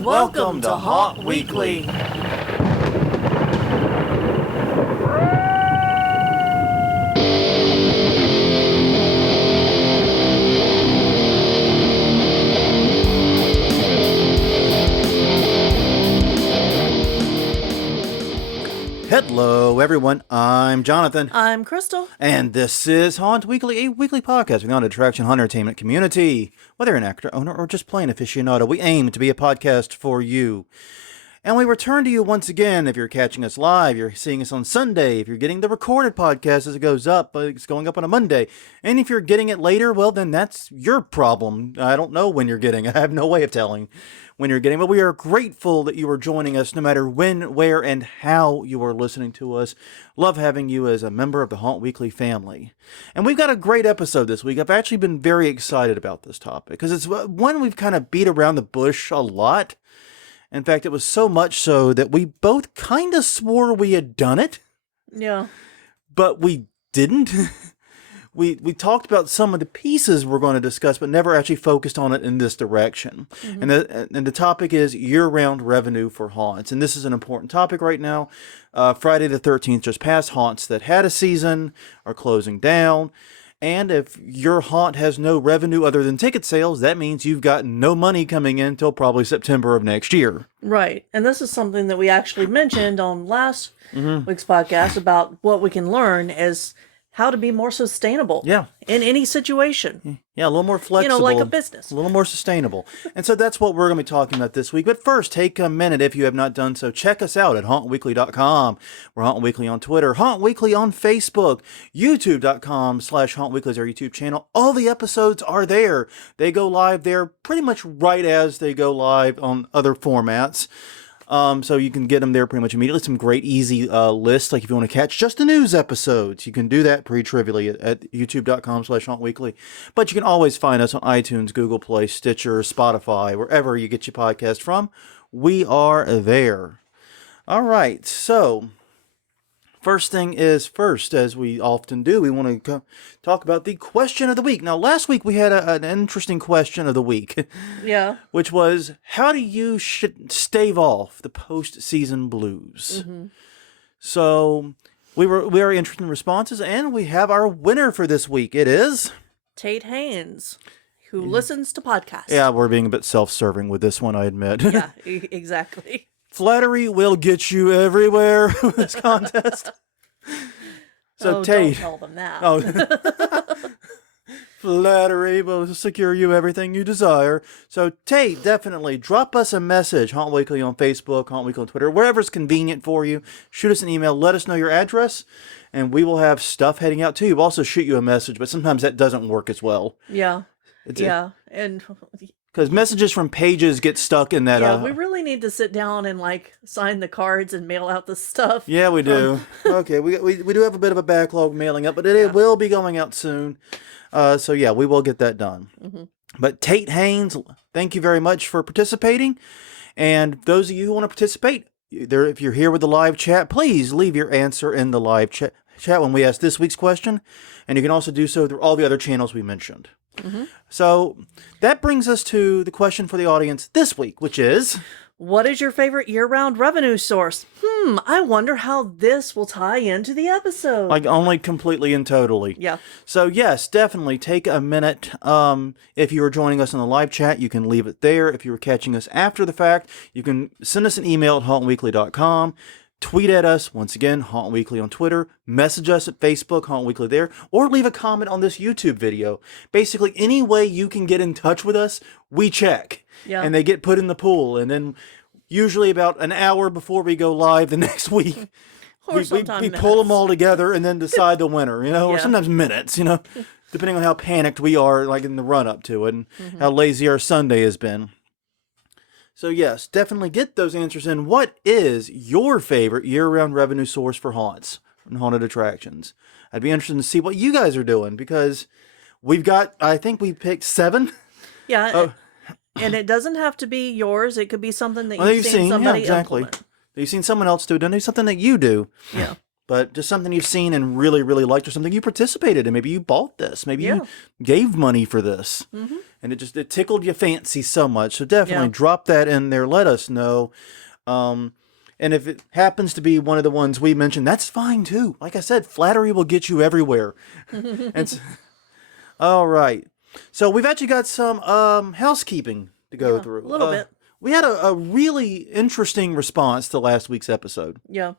Welcome to Haunt Weekly. Hello, everyone. I'm Jonathan. I'm Crystal. And this is Haunt Weekly, a weekly podcast for the haunted attraction hunter entertainment community. Whether you're an actor, owner, or just plain aficionado, we aim to be a podcast for you. And we return to you once again. If you're catching us live, you're seeing us on Sunday. If you're getting the recorded podcast as it goes up, it's going up on a Monday. And if you're getting it later, well, then that's your problem. I don't know when you're getting. I have no way of telling when you're getting. But we are grateful that you are joining us no matter when, where, and how you are listening to us. Love having you as a member of the Haunt Weekly family. And we've got a great episode this week. I've actually been very excited about this topic because it's one we've kind of beat around the bush a lot. In fact, it was so much so that we both kind of swore we had done it. Yeah. But we didn't. We talked about some of the pieces we're going to discuss, but never actually focused on it in this direction. Mm-hmm. And the topic is year-round revenue for haunts. And this is an important topic right now. Friday the 13th just passed. Haunts that had a season are closing down. And if your haunt has no revenue other than ticket sales, that means you've got no money coming in until probably September of next year. Right. And this is something that we actually mentioned on last week's podcast about what we can learn is how to be more sustainable in any situation. Yeah, a little more flexible. You know, like a business. A little more sustainable. And so that's what we're going to be talking about this week. But first, take a minute if you have not done so. Check us out at hauntweekly.com. We're Haunt Weekly on Twitter, Haunt Weekly on Facebook, youtube.com/hauntweekly is our YouTube channel. All the episodes are there. They go live there pretty much right as they go live on other formats. So you can get them there pretty much immediately. Some great, easy lists. Like if you want to catch just the news episodes, you can do that pre-trivially at youtube.com/hauntweekly. But you can always find us on iTunes, Google Play, Stitcher, Spotify, wherever you get your podcast from. We are there. All right. So first thing is first, as we often do, we want to talk about the question of the week. Now, last week we had an interesting question of the week. Yeah. Which was, how do you stave off the post-season blues? Mm-hmm. So we were very interested in responses, and we have our winner for this week. It is Tate Haynes, who listens to podcasts. Yeah, we're being a bit self-serving with this one, I admit. Yeah, exactly. Flattery will get you everywhere with this contest. So Tate, don't tell them that. Flattery will secure you everything you desire. So Tate, definitely drop us a message. Haunt Weekly on Facebook, Haunt Weekly on Twitter, wherever's convenient for you. Shoot us an email. Let us know your address, and we will have stuff heading out to you. We'll also shoot you a message, but sometimes that doesn't work as well. Yeah. And because messages from pages get stuck in that. Yeah, we really need to sit down and sign the cards and mail out the stuff. Yeah, we do. Okay, we do have a bit of a backlog mailing up, but it will be going out soon. So yeah, we will get that done. Mm-hmm. But Tate Haynes, thank you very much for participating. And those of you who want to participate, if you're here with the live chat, please leave your answer in the live chat when we ask this week's question. And you can also do so through all the other channels we mentioned. Mm-hmm. So that brings us to the question for the audience this week, which is, what is your favorite year-round revenue source? I wonder how this will tie into the episode. Like only completely and totally. Yeah. So yes, definitely take a minute. If you are joining us in the live chat, you can leave it there. If you were catching us after the fact, you can send us an email at hauntweekly.com. Tweet at us, once again, Haunt Weekly on Twitter. Message us at Facebook, Haunt Weekly there. Or leave a comment on this YouTube video. Basically, any way you can get in touch with us, we check. Yeah. And they get put in the pool. And then usually about an hour before we go live the next week, we pull them all together and then decide the winner, or sometimes minutes, depending on how panicked we are in the run-up to it and how lazy our Sunday has been. So yes, definitely get those answers in. What is your favorite year-round revenue source for haunts and haunted attractions? I'd be interested to see what you guys are doing because I think we picked 7. Yeah, and it doesn't have to be yours. It could be something that you've seen somebody implement. You've seen someone else do it, and it's something that you do. Yeah. But just something you've seen and really, really liked, or something you participated in. Maybe you bought this. Maybe you gave money for this. Mm-hmm. and it tickled your fancy so much. So definitely drop that in there. Let us know. And if it happens to be one of the ones we mentioned, that's fine too. Like I said, flattery will get you everywhere. All right. So we've actually got some housekeeping to go through. A little bit. We had a really interesting response to last week's episode. Yeah.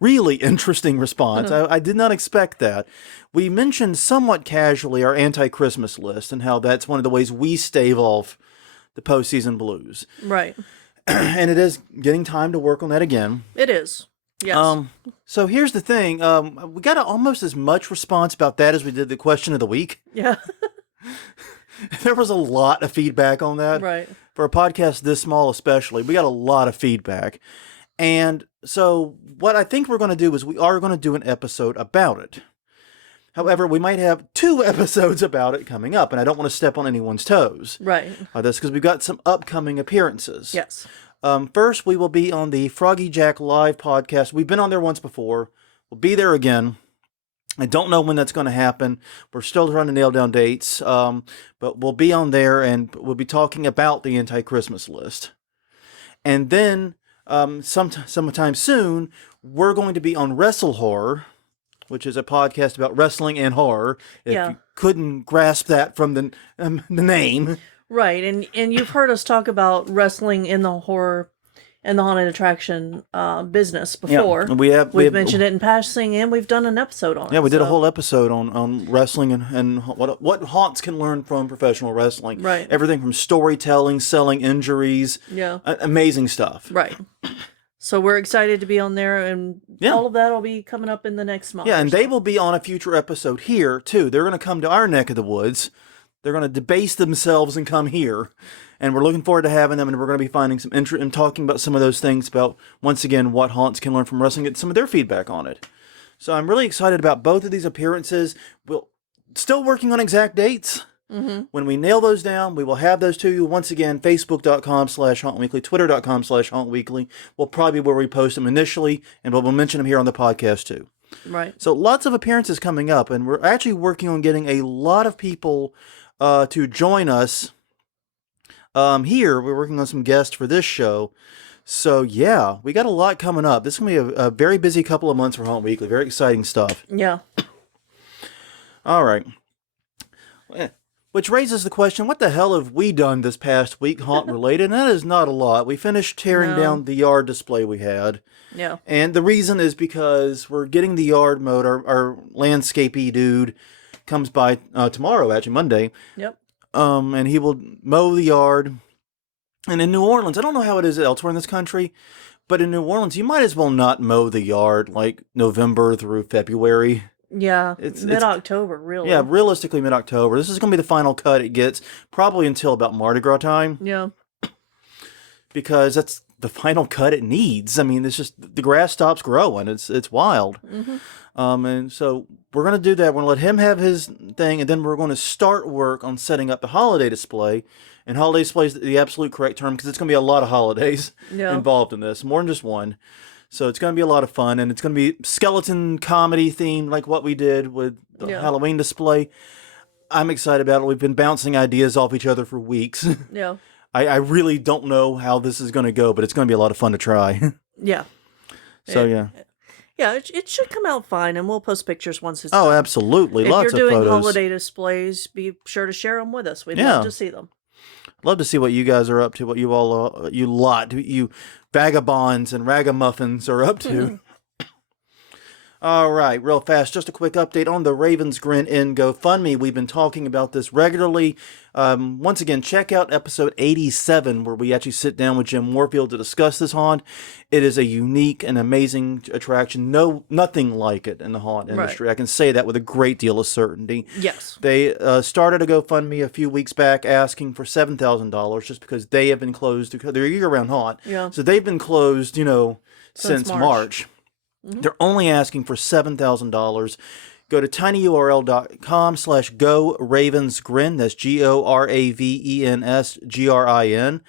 Really interesting response. I did not expect that. We mentioned somewhat casually our anti-Christmas list and how that's one of the ways we stave off the postseason blues. Right. And it is getting time to work on that again. It is. Yes. So here's the thing. We got almost as much response about that as we did the question of the week. Yeah. There was a lot of feedback on that. Right. For a podcast this small especially, we got a lot of feedback. And so what I think we're going to do is we are going to do an episode about it. However, we might have 2 episodes about it coming up, and I don't want to step on anyone's toes. Right. That's because we've got some upcoming appearances. Yes. First, we will be on the Froggy Jack Live podcast. We've been on there once before. We'll be there again. I don't know when that's going to happen. We're still trying to nail down dates, but we'll be on there, and we'll be talking about the anti-Christmas list. And then sometime soon, we're going to be on Wrestle Horror, which is a podcast about wrestling and horror. If you couldn't grasp that from the name. Right, and you've heard us talk about wrestling in the horror and the haunted attraction business before. Yeah, we've mentioned it in passing, and we've done an episode on it. Yeah, we did a whole episode on wrestling and what haunts can learn from professional wrestling. Right. Everything from storytelling, selling injuries. Yeah. Amazing stuff. Right. So we're excited to be on there, and all of that will be coming up in the next month. Yeah, and they will be on a future episode here, too. They're going to come to our neck of the woods. They're going to debase themselves and come here. And we're looking forward to having them, and we're going to be finding some interest in talking about some of those things about, once again, what haunts can learn from wrestling, get some of their feedback on it. So I'm really excited about both of these appearances. We're still working on exact dates. Mm-hmm. When we nail those down, we will have those to you. Once again, Facebook.com/HauntWeekly, Twitter.com/HauntWeekly will probably be where we post them initially, and we'll mention them here on the podcast too. Right. So lots of appearances coming up, and we're actually working on getting a lot of people to join us here. We're working on some guests for this show. So yeah, we got a lot coming up. This is going to be a very busy couple of months for Haunt Weekly. Very exciting stuff. Yeah. All right. Which raises the question, what the hell have we done this past week, haunt-related? And that is not a lot. We finished tearing down the yard display we had. Yeah. And the reason is because we're getting the yard mowed. Our landscapey dude comes by tomorrow, actually, Monday. Yep. And he will mow the yard. And in New Orleans, I don't know how it is elsewhere in this country, but in New Orleans, you might as well not mow the yard like November through February. Yeah, it's mid-October, really. Yeah, realistically mid-October. This is going to be the final cut it gets, probably until about Mardi Gras time. Yeah. Because that's the final cut it needs. I mean, it's just, the grass stops growing. It's wild. Mm-hmm. And so we're going to do that. We're going to let him have his thing, and then we're going to start work on setting up the holiday display. And holiday display is the absolute correct term, because it's going to be a lot of holidays involved in this, more than just one. So it's going to be a lot of fun, and it's going to be skeleton comedy themed like what we did with the Halloween display. I'm excited about it. We've been bouncing ideas off each other for weeks. Yeah. I really don't know how this is going to go, but it's going to be a lot of fun to try. Yeah. So, yeah. Yeah, it should come out fine, and we'll post pictures once it's done. Oh, absolutely. Lots of photos. If you're doing holiday displays, be sure to share them with us. We'd love to see them. Love to see what you guys are up to, what you all, you vagabonds and ragamuffins are up to. All right, real fast, just a quick update on the Raven's Grin in GoFundMe. We've been talking about this regularly. Once again, check out episode 87, where we actually sit down with Jim Warfield to discuss this haunt. It is a unique and amazing attraction. Nothing like it in the haunt industry. Right. I can say that with a great deal of certainty. Yes. They started a GoFundMe a few weeks back asking for $7,000 just because they have been closed. They're a year-round haunt. Yeah. So they've been closed, since March. Mm-hmm. They're only asking for $7,000. Go to tinyurl.com/GoRavensGrin. That's GoRavensGrin.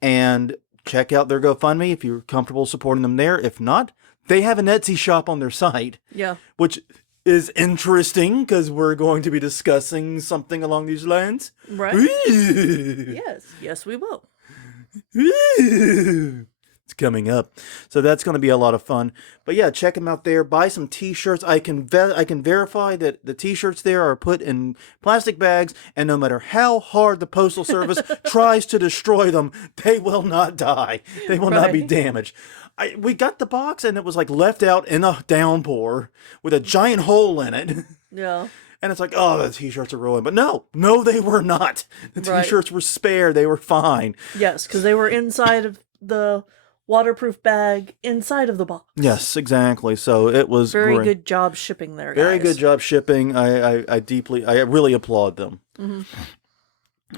And check out their GoFundMe if you're comfortable supporting them there. If not, they have an Etsy shop on their site. Yeah. Which is interesting because we're going to be discussing something along these lines. Right. Yes, we will. It's coming up, so that's going to be a lot of fun. But yeah, check them out there. Buy some T-shirts. I can verify that the T-shirts there are put in plastic bags, and no matter how hard the Postal Service tries to destroy them, they will not die. They will not be damaged. We got the box, and it was like left out in a downpour with a giant hole in it. Yeah. And it's like, oh, the T-shirts are ruined. But no, they were not. The T-shirts were spared. They were fine. Yes, because they were inside of the waterproof bag inside of the box. Yes, exactly. So it was very good job shipping there, guys. Very good job shipping. I really applaud them. Mm-hmm.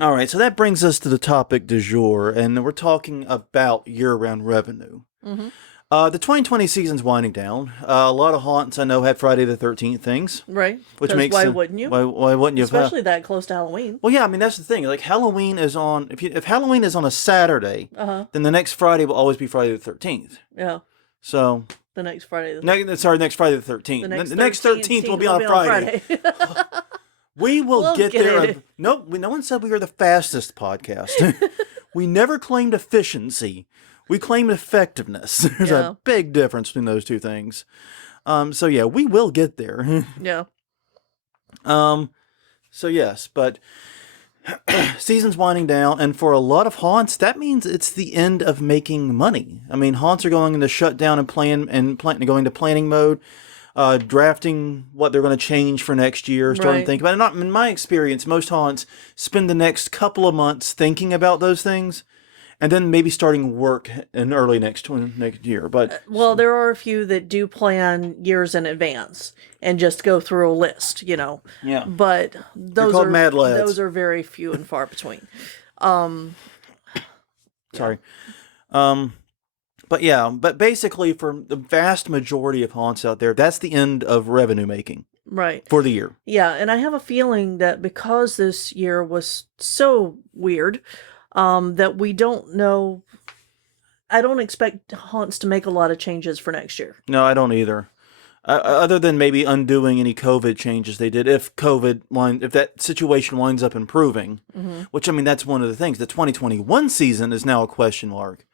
All right, so that brings us to the topic du jour, and we're talking about year-round revenue. Mm-hmm. The 2020 season's winding down. A lot of haunts I know had Friday the 13th things. Right. Which makes why wouldn't you? Why wouldn't you? Especially that close to Halloween. Well, yeah, I mean that's the thing. Like Halloween is on. If Halloween is on a Saturday, then the next Friday will always be Friday the 13th. Yeah. So the next Friday. Next Friday the 13th. The next 13th will be on Friday. We'll get there. Nope. No one said we were the fastest podcast. We never claimed efficiency. We claim effectiveness. There's a big difference between those two things. So yeah, we will get there. Yeah. So yes, but season's winding down, and for a lot of haunts, that means it's the end of making money. I mean, haunts are going into shutdown and going to planning mode, drafting what they're going to change for next year, starting to think about it. Not in my experience, most haunts spend the next couple of months thinking about those things. And then maybe starting work in early next year. But well, there are a few that do plan years in advance and just go through a list, Yeah. But those are mad lads. Those are very few and far between. Sorry. But basically for the vast majority of haunts out there, that's the end of revenue making. Right. For the year. Yeah, and I have a feeling that because this year was so weird, that we don't know. I don't expect haunts to make a lot of changes for next year. No, I don't either. Other than maybe undoing any COVID changes they did, if that situation winds up improving, which I mean that's one of the things. The 2021 season is now a question mark.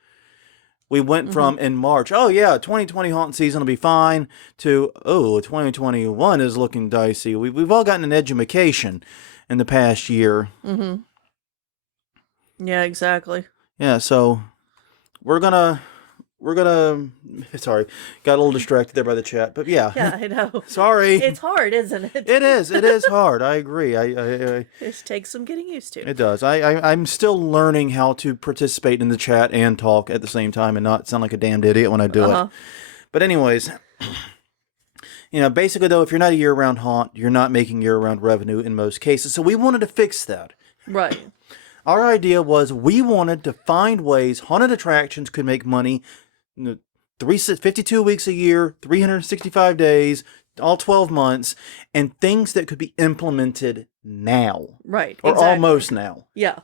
We went from in March, 2020 haunt season will be fine, to 2021 is looking dicey. We've all gotten an education in the past year. Mm-hmm. Yeah, exactly. Yeah, so we're gonna sorry, got a little distracted there by the chat, but yeah. Yeah, I know. Sorry. It's hard, isn't it? It is hard. I agree. It takes some getting used to. It does. I'm still learning how to participate in the chat and talk at the same time and not sound like a damned idiot when I do it. But anyways, basically though, if you're not a year-round haunt, you're not making year-round revenue in most cases. So we wanted to fix that. Right. Our idea was we wanted to find ways haunted attractions could make money 52 weeks a year, 365 days, all 12 months, and things that could be implemented now. Right. Or almost now. Yeah.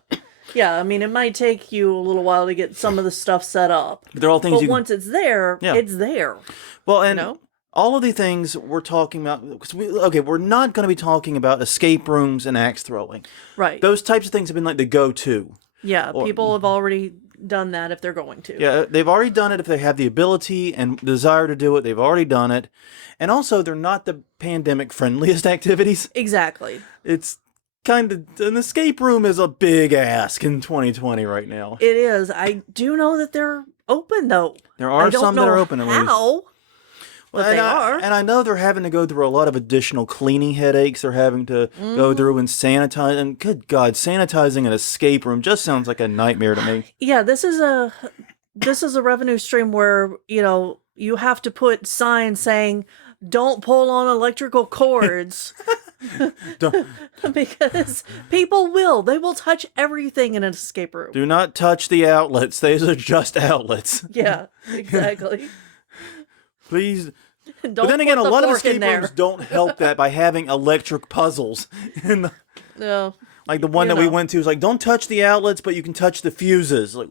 Yeah, I mean, it might take you a little while to get some of the stuff set up. But they're all things once it's there, it's there. Well, and all of the things we're talking about, because we're not going to be talking about escape rooms and axe throwing. Right. Those types of things have been like the go-to. Yeah, people have already done that if they're going to. Yeah, they've already done it if they have the ability and desire to do it. They've already done it. And also, they're not the pandemic-friendliest activities. Exactly. It's kind of, an escape room is a big ask in 2020 right now. It is. I do know that they're open, though. There are some that are open, at least. How? But they are. And I know they're having to go through a lot of additional cleaning headaches. They're having to go through and sanitize. And good God, sanitizing an escape room just sounds like a nightmare to me. Yeah, this is a revenue stream where, you have to put signs saying, don't pull on electrical cords. Because people they will touch everything in an escape room. Do not touch the outlets. These are just outlets. Yeah, exactly. Please. But then again, a lot of escape rooms don't help that by having electric puzzles. No. Like the one that we went to is like, don't touch the outlets, but you can touch the fuses. Like,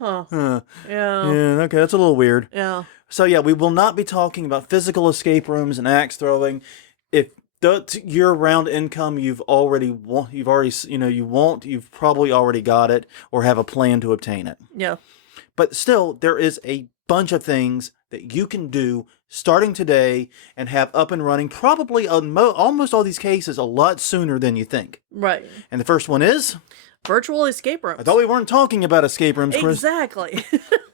Huh. Huh. Yeah. Yeah, okay, that's a little weird. Yeah. So yeah, we will not be talking about physical escape rooms and axe throwing. If that's year-round income you've probably already got it or have a plan to obtain it. Yeah. But still, there is a bunch of things that you can do starting today and have up and running probably on almost all these cases a lot sooner than you think. Right. And the first one is, Virtual escape rooms. I thought we weren't talking about escape rooms, Chris. Exactly.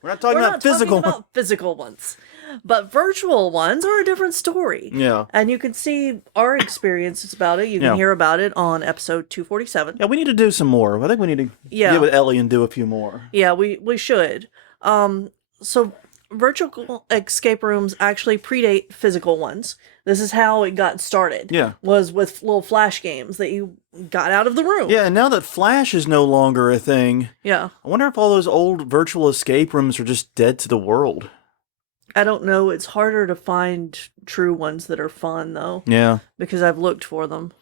We're not talking We're about not physical talking about physical ones. But virtual ones are a different story. Yeah. And you can see our experiences about it. You can Yeah. hear about it on episode 247. Yeah, we need to do some more. I think we need to get with Ellie and do a few more. Yeah, we should. So virtual escape rooms actually predate physical ones. This is how it got started. Yeah. Was with little flash games that you got out of the room. Yeah, and now that Flash is no longer a thing, Yeah. I wonder if all those old virtual escape rooms are just dead to the world. I don't know. It's harder to find true ones that are fun, though. Yeah. Because I've looked for them.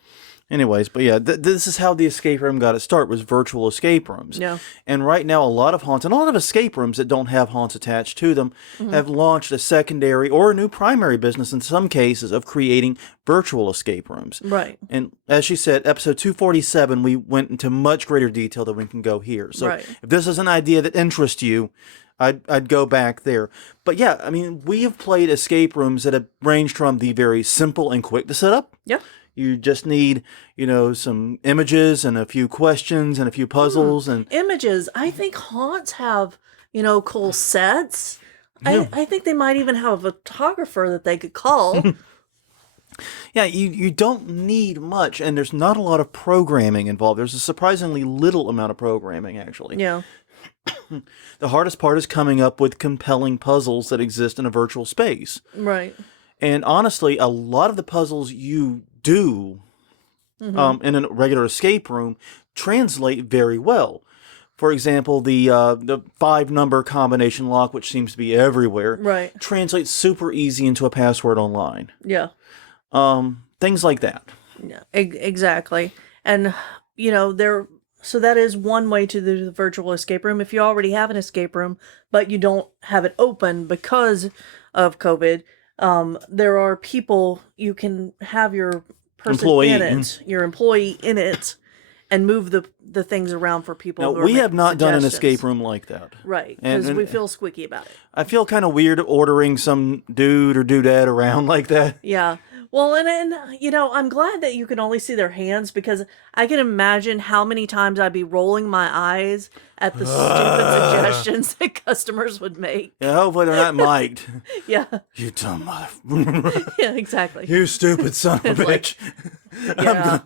Anyways, but yeah, this is how the escape room got its start, was virtual escape rooms. Yeah. And right now, a lot of haunts, and a lot of escape rooms that don't have haunts attached to them, have launched a secondary or a new primary business in some cases of creating virtual escape rooms. Right. And as she said, episode 247, we went into much greater detail than we can go here. So Right. if this is an idea that interests you, I'd go back there. But yeah, I mean, we have played escape rooms that have ranged from the very simple and quick to set up. Yeah. You just need, some images and a few questions and a few puzzles and Images. I think haunts have, cool sets. Yeah. I think they might even have a photographer that they could call. yeah, you don't need much, and there's not a lot of programming involved. There's a surprisingly little amount of programming, actually. Yeah. The hardest part is coming up with compelling puzzles that exist in a virtual space. Right. And honestly, a lot of the puzzles you do in a regular escape room translate very well. For example, the 5-number combination lock, which seems to be everywhere, Right. translates super easy into a password online. Yeah. Things like that. Yeah. Exactly. And, so that is one way to do the virtual escape room. If you already have an escape room, but you don't have it open because of COVID, there are people you can have your person in it, your employee in it, and move the things around for people. Now, who are we have making not done an suggestions. escape room like that. Right, because And we feel squeaky about it. I feel kind of weird ordering some dude or dudette around like that. Yeah. Well, and I'm glad that you can only see their hands, because I can imagine how many times I'd be rolling my eyes at the stupid suggestions that customers would make. Yeah, hopefully they're not mic'd. Yeah. You dumb mother. Yeah, exactly. You stupid son of a It's like- bitch. Yeah.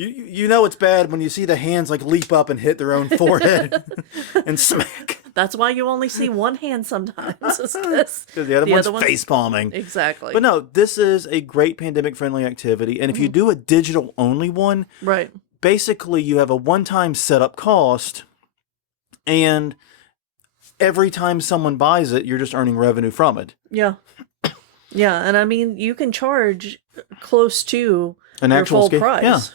You know it's bad when you see the hands like leap up and hit their own forehead and smack. That's why you only see one hand sometimes. Because Because the other one's face palming. Exactly. But no, this is a great pandemic-friendly activity. And if you do a digital-only one, Right. basically you have a one-time setup cost, and every time someone buys it, you're just earning revenue from it. Yeah. Yeah, and I mean, you can charge close to An your actual full escape- price.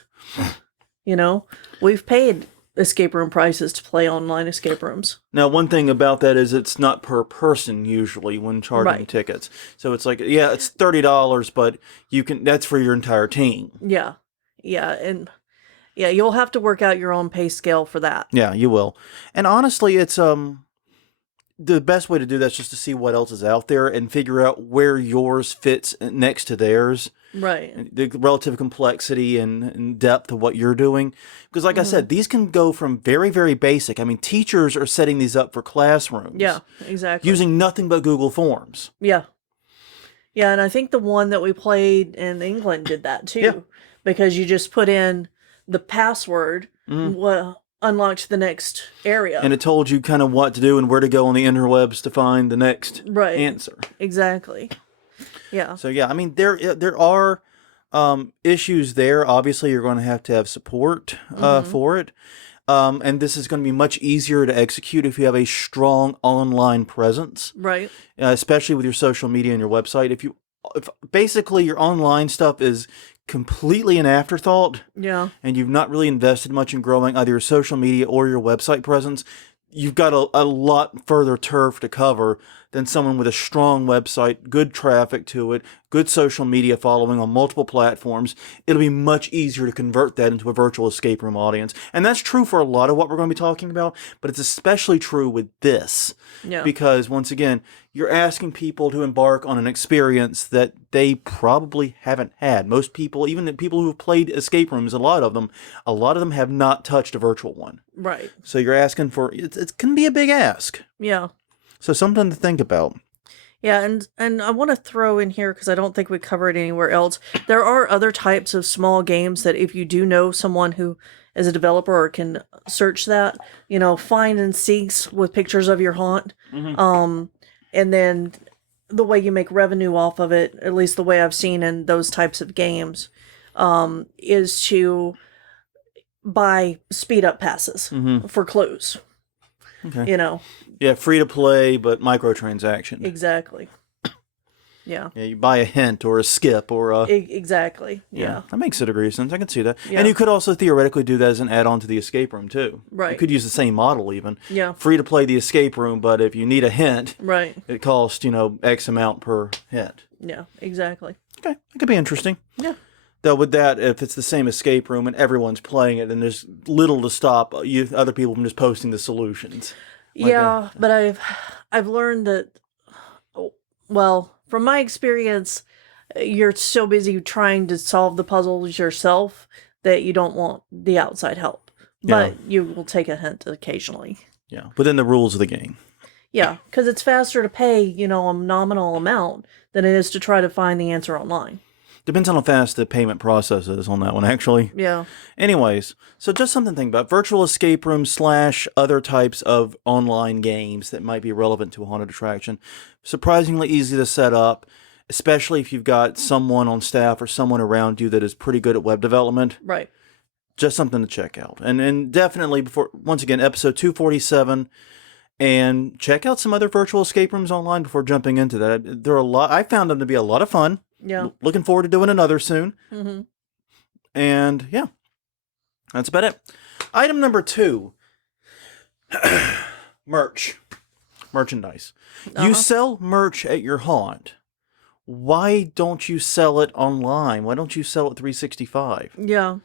yeah. We've paid escape room prices to play online escape rooms. Now, one thing about that is it's not per person usually when charging Right. tickets. So it's like, yeah, it's $30, but that's for your entire team. Yeah. Yeah, and yeah, you'll have to work out your own pay scale for that. Yeah, you will. And honestly, it's the best way to do that is just to see what else is out there and figure out where yours fits next to theirs. Right. The relative complexity and depth of what you're doing. Because like I said, these can go from very, very basic. I mean, teachers are setting these up for classrooms. Yeah, exactly. Using nothing but Google Forms. Yeah. Yeah, and I think the one that we played in England did that too. Yeah. Because you just put in the password, unlocked the next area. And it told you kind of what to do and where to go on the interwebs to find the next Right. answer. Exactly. Yeah. So yeah, I mean there are issues there. Obviously, you're going to have support for it, and this is going to be much easier to execute if you have a strong online presence, Right. especially with your social media and your website. If basically your online stuff is completely an afterthought, Yeah. and you've not really invested much in growing either your social media or your website presence, you've got a lot further turf to cover than someone with a strong website, good traffic to it, good social media following on multiple platforms. It'll be much easier to convert that into a virtual escape room audience. And that's true for a lot of what we're going to be talking about, but it's especially true with this. Yeah. Because, once again, you're asking people to embark on an experience that they probably haven't had. Most people, even the people who've played escape rooms, a lot of them have not touched a virtual one. Right. So you're asking for, it can be a big ask. Yeah. So something to think about. Yeah, and I want to throw in here, because I don't think we cover it anywhere else. There are other types of small games that if you do know someone who is a developer or can search that, find and seeks with pictures of your haunt. And then the way you make revenue off of it, at least the way I've seen in those types of games, is to buy speed up passes for clues. Okay. Yeah, free to play, but microtransaction. Exactly. Yeah. Yeah, you buy a hint or a skip or a... Exactly. Yeah. That makes it agree sense. I can see that. Yeah. And you could also theoretically do that as an add-on to the escape room, too. Right. You could use the same model, even. Yeah. Free to play the escape room, but if you need a hint, Right. it costs, X amount per hint. Yeah, exactly. Okay, that could be interesting. Yeah. Though with that, if it's the same escape room and everyone's playing it, then there's little to stop other people from just posting the solutions. Yeah, but I've learned that, well, from my experience, you're so busy trying to solve the puzzles yourself that you don't want the outside help. But you will take a hint occasionally. Yeah, within the rules of the game. Yeah, because it's faster to pay, a nominal amount than it is to try to find the answer online. Depends on how fast the payment process is on that one, actually. Yeah. Anyways, so just something to think about. Virtual escape rooms / other types of online games that might be relevant to a haunted attraction. Surprisingly easy to set up, especially if you've got someone on staff or someone around you that is pretty good at web development. Right. Just something to check out. And definitely, once again, episode 247, and check out some other virtual escape rooms online before jumping into that. There are a lot. I found them to be a lot of fun. Yeah. Looking forward to doing another soon. Mm-hmm. And yeah, that's about it. Item number 2. Merchandise. You sell merch at your haunt. Why don't you sell it online? Why don't you sell it 365? Yeah.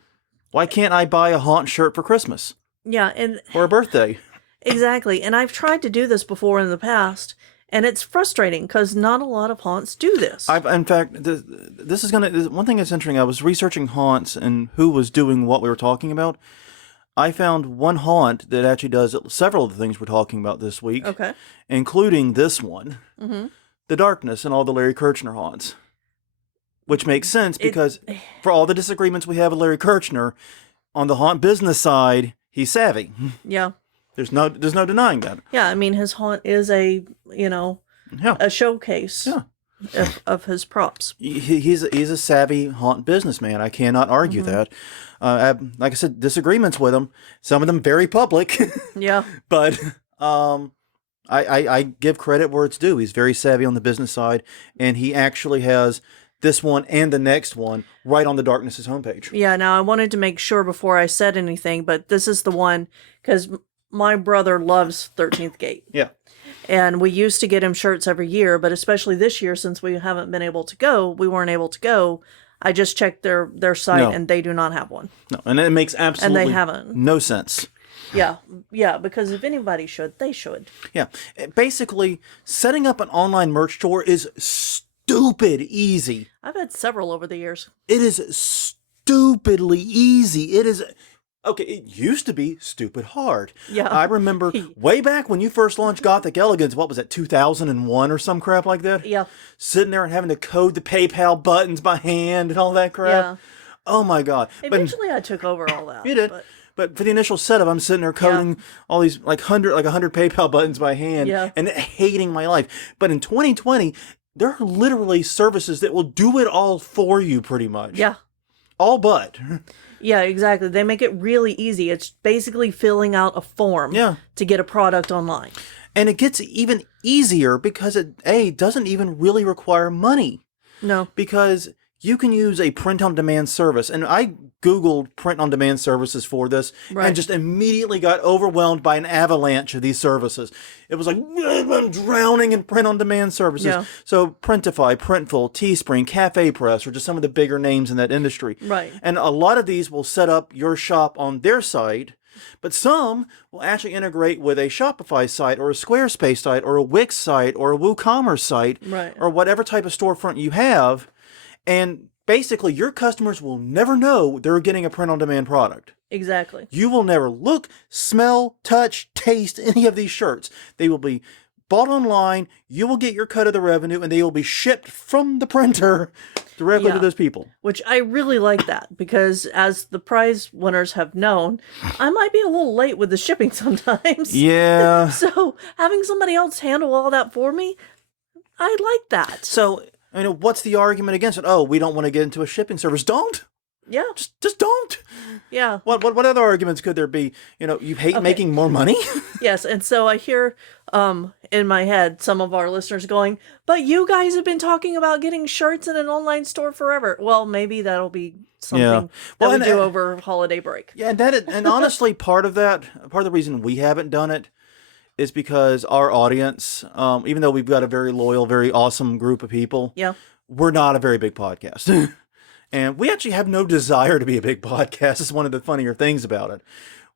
Why can't I buy a haunt shirt for Christmas? Yeah, and or a birthday? Exactly. And I've tried to do this before in the past, and it's frustrating because not a lot of haunts do this. In fact, this is one thing that's interesting. I was researching haunts and who was doing what we were talking about. I found one haunt that actually does several of the things we're talking about this week. Okay. Including this one, The Darkness and all the Larry Kirchner haunts. Which makes sense because for all the disagreements we have with Larry Kirchner, on the haunt business side, he's savvy. Yeah. There's no denying that. Yeah, I mean, his haunt is a showcase of his props. He's a savvy haunt businessman. I cannot argue that. Like I said, disagreements with him. Some of them very public. Yeah. But I give credit where it's due. He's very savvy on the business side, and he actually has this one and the next one right on the Darkness's homepage. Yeah, now I wanted to make sure before I said anything, but this is the one because my brother loves 13th Gate. Yeah. And we used to get him shirts every year, but especially this year, since we haven't been able to go, we weren't able to go. I just checked their site and they do not have one. No, and it makes absolutely and they haven't. No sense. Yeah, because if anybody should, they should. Yeah. Basically, setting up an online merch store is stupid easy. I've had several over the years. It is stupidly easy. It is... Okay, it used to be stupid hard. Yeah. I remember way back when you first launched Gothic Elegance, what was that, 2001 or some crap like that? Yeah. Sitting there and having to code the PayPal buttons by hand and all that crap. Yeah. Oh my God. Eventually I took over all that. You did. But for the initial setup, I'm sitting there coding all these like 100 PayPal buttons by hand and hating my life. But in 2020, there are literally services that will do it all for you pretty much. Yeah. All but. Yeah, exactly. They make it really easy. It's basically filling out a form to get a product online. And it gets even easier because it, doesn't even really require money. No. Because you can use a print-on-demand service. And I Googled print-on-demand services for this and just immediately got overwhelmed by an avalanche of these services. It was like, I'm drowning in print-on-demand services. Yeah. So Printify, Printful, Teespring, Cafe Press are just some of the bigger names in that industry. Right. And a lot of these will set up your shop on their site, but some will actually integrate with a Shopify site or a Squarespace site or a Wix site or a WooCommerce site or whatever type of storefront you have. And basically, your customers will never know they're getting a print-on-demand product. Exactly. You will never look, smell, touch, taste any of these shirts. They will be bought online, you will get your cut of the revenue, and they will be shipped from the printer directly to those people. Which I really like that, because as the prize winners have known, I might be a little late with the shipping sometimes. Yeah. So having somebody else handle all that for me, I like that. So, what's the argument against it? Oh, we don't want to get into a shipping service. Don't. Yeah. Just don't. Yeah. What other arguments could there be? You hate making more money? Yes, and so I hear in my head some of our listeners going, but you guys have been talking about getting shirts in an online store forever. Well, maybe that'll be something that we do over holiday break. Yeah, and honestly, part of the reason we haven't done it is because our audience, even though we've got a very loyal, very awesome group of people, we're not a very big podcast. And we actually have no desire to be a big podcast. It's one of the funnier things about it.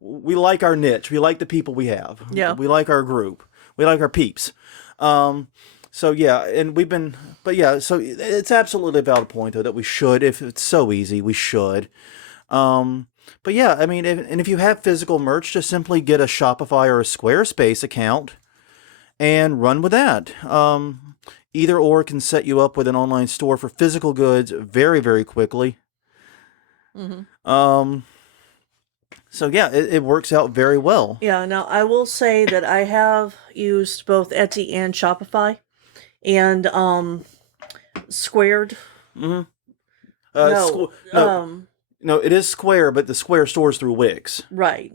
We like our niche. We like the people we have. Yeah. We like our group. We like our peeps. So it's absolutely a valid point, though, that we should, if it's so easy, we should. But yeah, I mean, if you have physical merch, just simply get a Shopify or a Squarespace account and run with that. Either or can set you up with an online store for physical goods very, very quickly. Mm-hmm. So yeah, it works out very well. Yeah, now I will say that I have used both Etsy and Shopify and Squared. Mm-hmm. No, it is Square, but the Square store's through Wix. Right.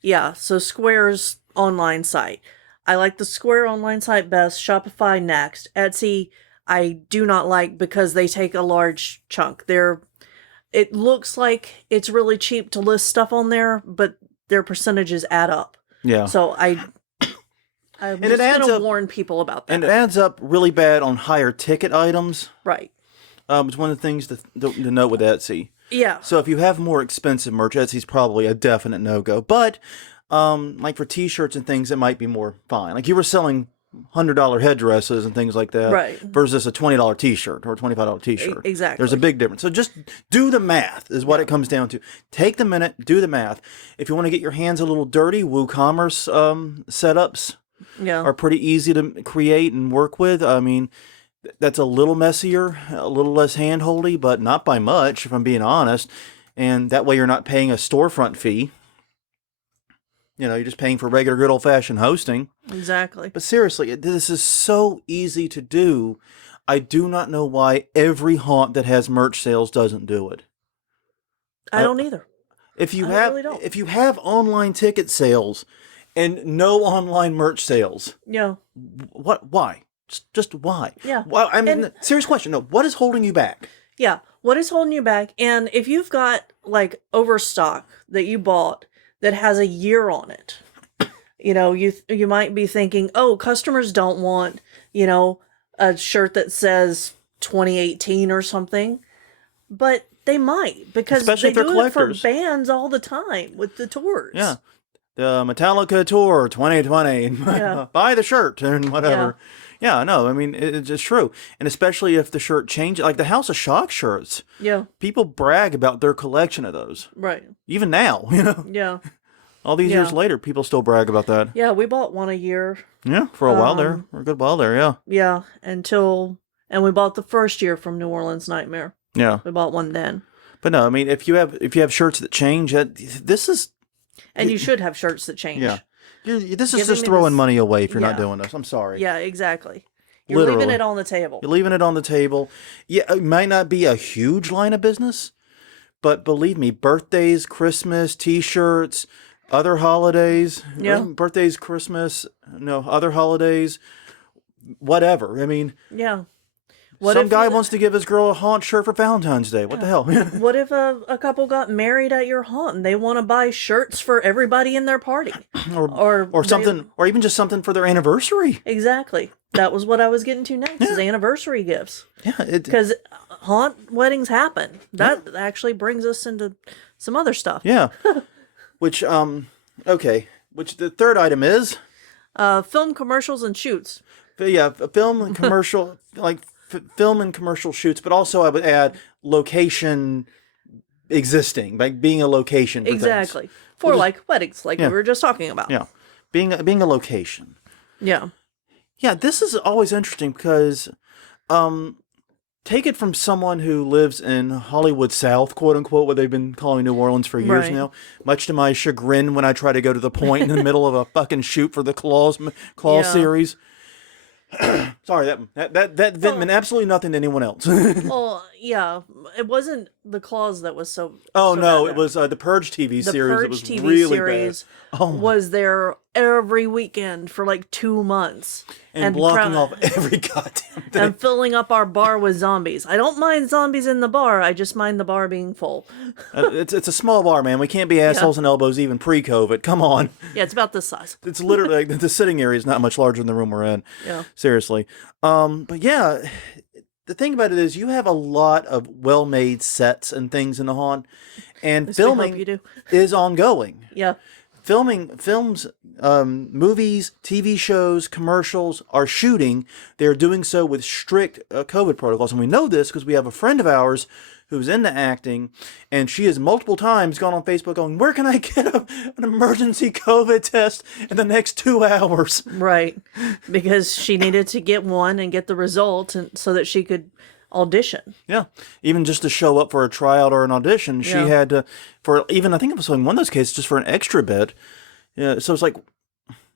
Yeah, so Square's online site. I like the Square online site best, Shopify next. Etsy, I do not like because they take a large chunk. It looks like it's really cheap to list stuff on there, but their percentages add up. Yeah. So I'm just going to warn people about that. And it adds up really bad on higher ticket items. Right. It's one of the things to note with Etsy. Yeah. So if you have more expensive merch, Etsy's probably a definite no-go. But like for T-shirts and things, it might be more fine. Like you were selling $100 headdresses and things like that, right, versus a $20 T-shirt or a $25 T-shirt. Exactly. There's a big difference. So just do the math is what it comes down to. Take the minute, do the math. If you want to get your hands a little dirty, WooCommerce setups are pretty easy to create and work with. I mean, that's a little messier, a little less hand-holdy, but not by much, if I'm being honest. And that way you're not paying a storefront fee. You're just paying for regular good old-fashioned hosting. Exactly. But seriously, this is so easy to do. I do not know why every haunt that has merch sales doesn't do it. I don't either. If you have online ticket sales and no online merch sales, why? Just why? Yeah. Well, I mean, serious question. No, what is holding you back? Yeah, what is holding you back? And if you've got like overstock that you bought that has a year on it, you might be thinking, oh, customers don't want, a shirt that says 2018 or something, but they might, because especially they if they're do it for collectors. bands all the time with the tours. Yeah. The Metallica tour 2020. Buy the shirt and whatever. Yeah, no, I mean, it's true. And especially if the shirt changes, like the House of Shock shirts. Yeah. People brag about their collection of those. Right. Even now, Yeah. All these years later, people still brag about that. Yeah, we bought one a year. Yeah, for a while there. For a good while there, yeah. Yeah, and we bought the first year from New Orleans Nightmare. Yeah. We bought one then. But no, I mean, if you have shirts that change, this is... And you should have shirts that change. Yeah. This is just throwing money away if you're not doing this. I'm sorry. Yeah, exactly. You're leaving it on the table. You're leaving it on the table. Yeah, it might not be a huge line of business, but believe me, birthdays, Christmas, T-shirts, other holidays, birthdays, Christmas, other holidays, whatever. I mean, Some guy wants to give his girl a haunt shirt for Valentine's Day. What the hell? What if a couple got married at your haunt and they want to buy shirts for everybody in their party? or something, or even just something for their anniversary. Exactly. That was what I was getting to next, is anniversary gifts. Yeah. Because haunt weddings happen. That actually brings us into some other stuff. Yeah. Which, okay. Which the third item is? Film commercials and shoots. Yeah, film and commercial, like film and commercial shoots, but also I would add location existing, like being a location for Exactly. things. For like weddings, like we were just talking about. Yeah. Being a location. Yeah. Yeah, this is always interesting because take it from someone who lives in Hollywood South, quote unquote, what they've been calling New Orleans for years now. Much to my chagrin when I try to go to the point in the middle of a fucking shoot for the Claw series. Sorry, that meant absolutely nothing to anyone else. Well, yeah, it wasn't the Claws that was so. Oh so no, bad. it was the Purge TV The series. Purge It was TV really series bad. Oh, was there every weekend for like 2 months. And blocking off every goddamn thing. And filling up our bar with zombies. I don't mind zombies in the bar. I just mind the bar being full. It's a small bar, man. We can't be assholes and elbows even pre-COVID. Come on. Yeah, it's about this size. It's literally like, the sitting area is not much larger than the room we're in. Yeah. Seriously. But yeah, the thing about it is you have a lot of well-made sets and things in the haunt, and filming is ongoing. Yeah. Films, movies, TV shows, commercials are shooting. They're doing so with strict COVID protocols. And we know this because we have a friend of ours who's into acting, and she has multiple times gone on Facebook going, where can I get an emergency COVID test in the next 2 hours? Right. Because she needed to get one and get the result so that she could audition. Yeah. Even just to show up for a tryout or an audition, she had to, for even, I think it was in one of those cases, just for an extra bit. Yeah. So it's like,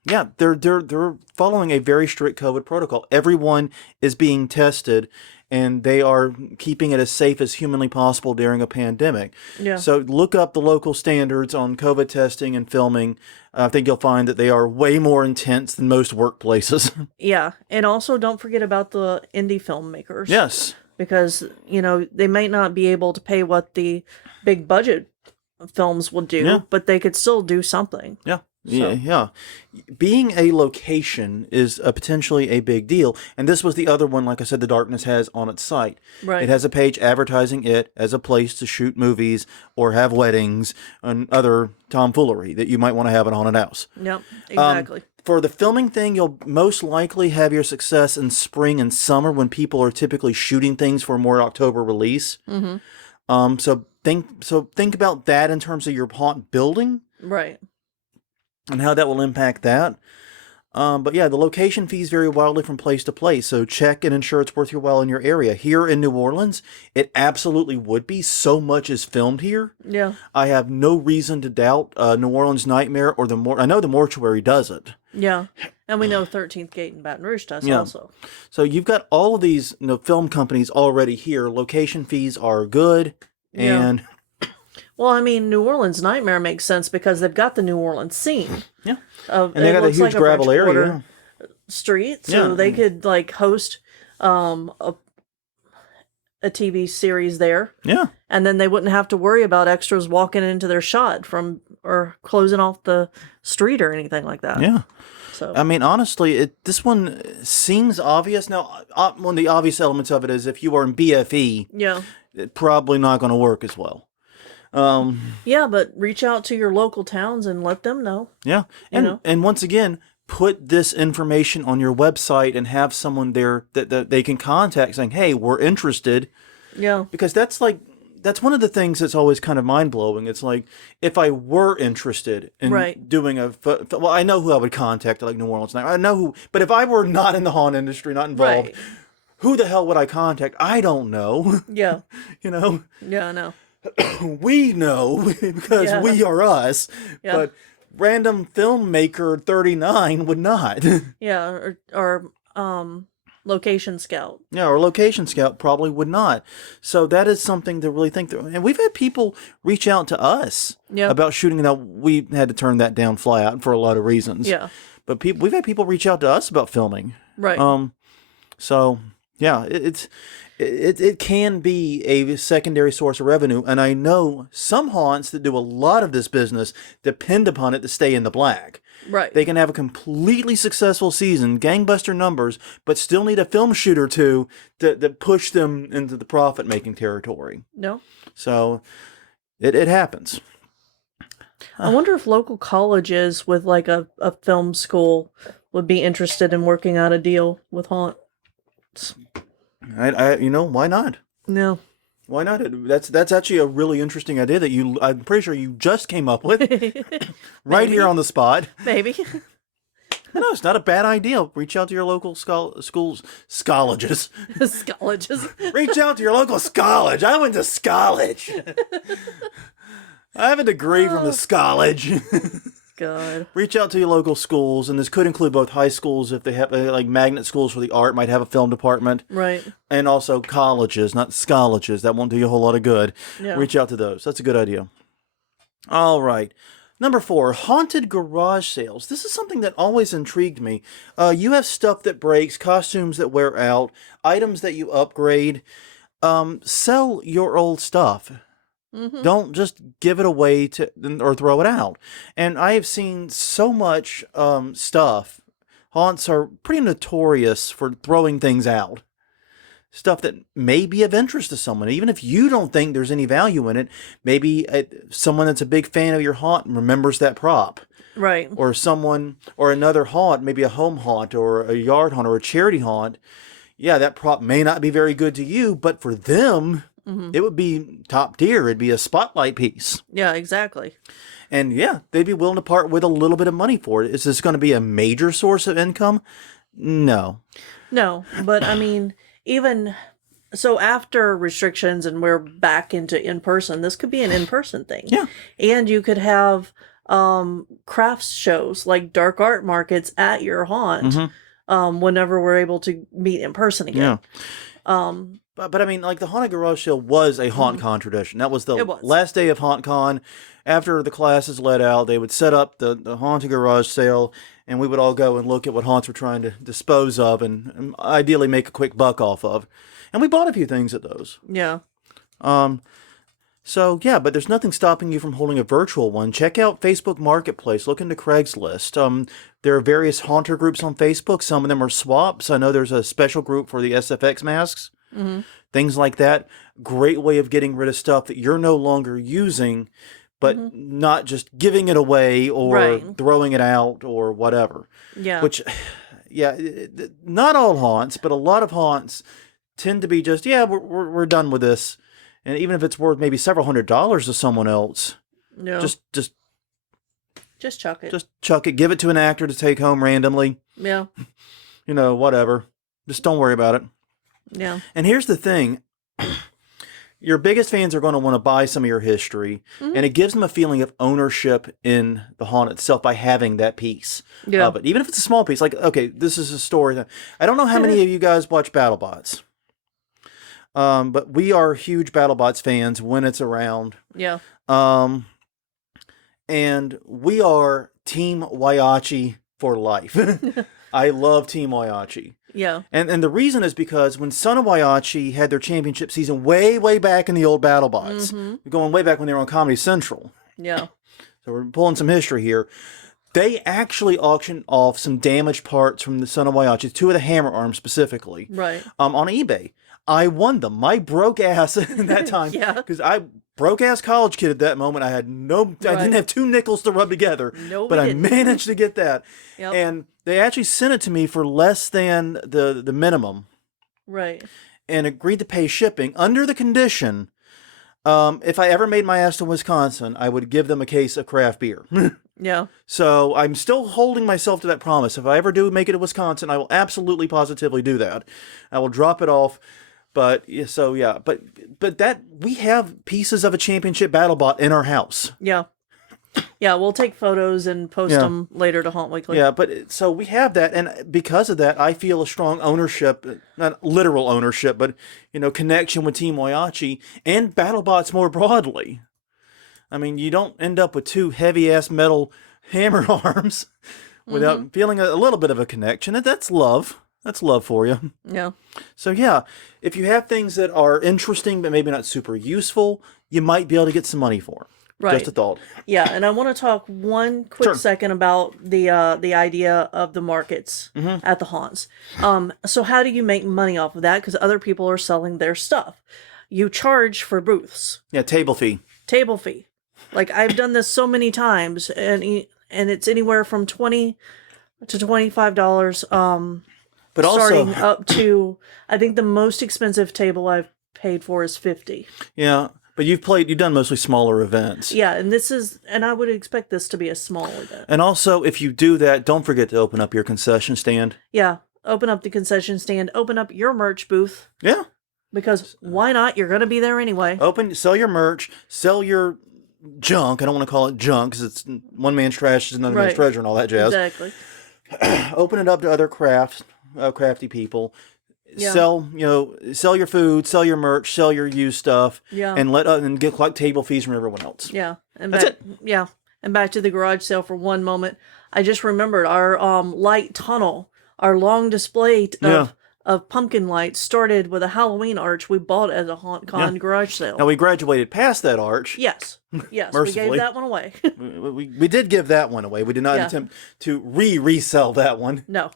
yeah, they're following a very strict COVID protocol. Everyone is being tested, and they are keeping it as safe as humanly possible during a pandemic. Yeah. So look up the local standards on COVID testing and filming. I think you'll find that they are way more intense than most workplaces. Yeah. And also don't forget about the indie filmmakers. Yes. Because, they might not be able to pay what the big budget films will do, but they could still do something. Yeah. Yeah. Being a location is potentially a big deal. And this was the other one, like I said, The Darkness has on its site. Right. It has a page advertising it as a place to shoot movies or have weddings and other tomfoolery that you might want to have in a haunted house. Yep, exactly. For the filming thing, you'll most likely have your success in spring and summer when people are typically shooting things for a more October release. Mm-hmm. So think about that in terms of your haunt building. Right. And how that will impact that. But yeah, the location fees vary wildly from place to place, so check and ensure it's worth your while in your area. Here in New Orleans, it absolutely would be. So much is filmed here. Yeah. I have no reason to doubt New Orleans Nightmare or I know the Mortuary does it. Yeah. And we know 13th Gate in Baton Rouge does also. So you've got all of these film companies already here. Location fees are good. And well, I mean, New Orleans Nightmare makes sense because they've got the New Orleans scene. Yeah. And they got a huge gravel area. Street, so they could host a TV series there. Yeah. And then they wouldn't have to worry about extras walking into their shot or closing off the street or anything like that. Yeah. So I mean, honestly, this one seems obvious. Now, one of the obvious elements of it is if you are in BFE, it's probably not going to work as well. Yeah, but reach out to your local towns and let them know. Yeah. And once again, put this information on your website and have someone there that they can contact saying, hey, we're interested. Yeah. Because that's one of the things that's always kind of mind-blowing. It's like, if I were interested in doing well, I know who I would contact, like New Orleans Night. I know who, but if I were not in the haunt industry, not involved, who the hell would I contact? I don't know. Yeah. Yeah, I know. We know because we are us, but random filmmaker 39 would not. Yeah, or location scout. Yeah, or location scout probably would not. So that is something to really think through. And we've had people reach out to us about shooting. Now, we had to turn that down flat for a lot of reasons. Yeah. But we've had people reach out to us about filming. Right. So Yeah, it can be a secondary source of revenue, and I know some haunts that do a lot of this business depend upon it to stay in the black. Right. They can have a completely successful season, gangbuster numbers, but still need a film shoot or two that push them into the profit-making territory. No. So it happens. I wonder if local colleges with like a film school would be interested in working out a deal with haunts. Why not? No. Why not? That's actually a really interesting idea that I'm pretty sure you just came up with right here on the spot. Maybe. No, it's not a bad idea. Reach out to your local schools, colleges. Colleges. Reach out to your local college. I went to college. I have a degree from the college. God. Reach out to your local schools, and this could include both high schools if they have like magnet schools for the art might have a film department, Right. and also colleges, not colleges. That won't do you a whole lot of good. Yeah. Reach out to those. That's a good idea. All right. Number 4, haunted garage sales. This is something that always intrigued me. You have stuff that breaks, costumes that wear out, items that you upgrade. Sell your old stuff. Mm-hmm. Don't just give it away or throw it out. And I have seen so much stuff. Haunts are pretty notorious for throwing things out. Stuff that may be of interest to someone, even if you don't think there's any value in it. Maybe someone that's a big fan of your haunt remembers that prop. Right. Or someone, or another haunt, maybe a home haunt or a yard haunt or a charity haunt. Yeah, that prop may not be very good to you, but for them, it would be top tier. It'd be a spotlight piece. Yeah, exactly. And yeah, they'd be willing to part with a little bit of money for it. Is this going to be a major source of income? No. No, but I mean, even so, after restrictions and we're back into in person, this could be an in person thing. Yeah. And you could have crafts shows like dark art markets at your haunt whenever we're able to meet in person again. Yeah. But I mean, like the Haunted Garage Sale was a HauntCon tradition. That was the last day of HauntCon. After the classes let out, they would set up the Haunted Garage Sale, and we would all go and look at what haunts were trying to dispose of and ideally make a quick buck off of. And we bought a few things at those. Yeah. So, yeah, but there's nothing stopping you from holding a virtual one. Check out Facebook Marketplace. Look into Craigslist. There are various haunter groups on Facebook. Some of them are swaps. I know there's a special group for the SFX masks. Things like that. Great way of getting rid of stuff that you're no longer using, but not just giving it away or throwing it out or whatever. Yeah. Which, yeah, not all haunts, but a lot of haunts tend to be just, yeah, we're done with this. And even if it's worth maybe several $100s to someone else, just chuck it. Just chuck it. Give it to an actor to take home randomly. Yeah. Whatever. Just don't worry about it. Yeah. And here's the thing. Your biggest fans are going to want to buy some of your history, and it gives them a feeling of ownership in the haunt itself by having that piece of it. Even if it's a small piece. Like, okay, this is a story. I don't know how many of you guys watch BattleBots. But we are huge BattleBots fans when it's around. Yeah. And we are Team Waiachi for life. I love Team Waiachi. Yeah. And the reason is because when Son of Waiachi had their championship season way, way back in the old BattleBots, going way back when they were on Comedy Central. Yeah. So we're pulling some history here. They actually auctioned off some damaged parts from the Son of Waiachi, 2 of the hammer arms specifically, on eBay. I won them. My broke ass at that time. Yeah. Because I broke ass college kid at that moment. I didn't have 2 nickels to rub together. No, but I managed to get that. Yep. And they actually sent it to me for less than the minimum. Right. And agreed to pay shipping under the condition, if I ever made my ass to Wisconsin, I would give them a case of craft beer. Yeah. So I'm still holding myself to that promise. If I ever do make it to Wisconsin, I will absolutely positively do that. I will drop it off. But so yeah, but that we have pieces of a championship BattleBot in our house. Yeah. Yeah, we'll take photos and post them later to Haunt Weekly. Yeah, but so we have that, and because of that, I feel a strong ownership, not literal ownership, but connection with Team Waiachi and BattleBots more broadly. I mean, you don't end up with 2 heavy-ass metal hammer arms without feeling a little bit of a connection. That's love. That's love for you. Yeah. So yeah, if you have things that are interesting but maybe not super useful, you might be able to get some money for 'em. Right. Just a thought. Yeah, and I want to talk one quick Sure. second about the idea of the markets at the haunts. So how do you make money off of that? Because other people are selling their stuff. You charge for booths, Yeah, table fee. table fee. Like I've done this so many times, and it's anywhere from $20 to $25. But Starting also, up to, I think the most expensive table I've paid for is $50. yeah, but you've done mostly smaller events. Yeah, and I would expect this to be a small event. And also, if you do that, don't forget to open up your concession stand. Yeah, open up the concession stand, open up your merch booth, Yeah. because why not? You're going to be there anyway. Sell your merch, sell your junk. I don't want to call it junk because it's one man's trash is another man's Right. treasure and all that jazz. Exactly. Open it up to other crafty people. Yeah. Sell your food, sell your merch, sell your used stuff, Yeah. and collect table fees from everyone else. Yeah. And That's back, Yeah. And back to the garage sale for one moment. I just remembered our light tunnel, our long display of pumpkin lights started with a Halloween arch we bought as a haunt con garage sale. Now we graduated past that arch. Yes. Yes, we Mercifully. gave that one away. We did give that one away. We did not Yeah. attempt to resell that one. No.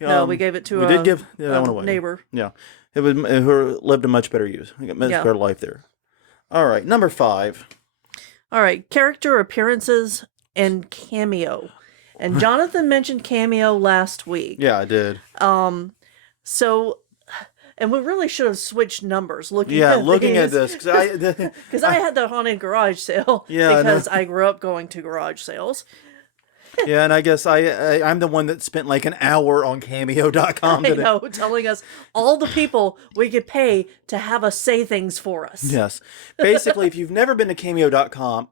No, we gave it to did give that one away. neighbor. Yeah, who lived a much better use, a much better life there. All right, number 5. All right, character appearances and cameo. And Jonathan mentioned cameo last week. Yeah, I did. So, and we really should have switched numbers looking at this because I had the haunted garage sale because I grew up going to garage sales. Yeah, and I guess I'm the one that spent like an hour on Cameo.com I today. know, telling us all the people we could pay to have us say things for us. Yes. Basically, if you've never been to Cameo.com,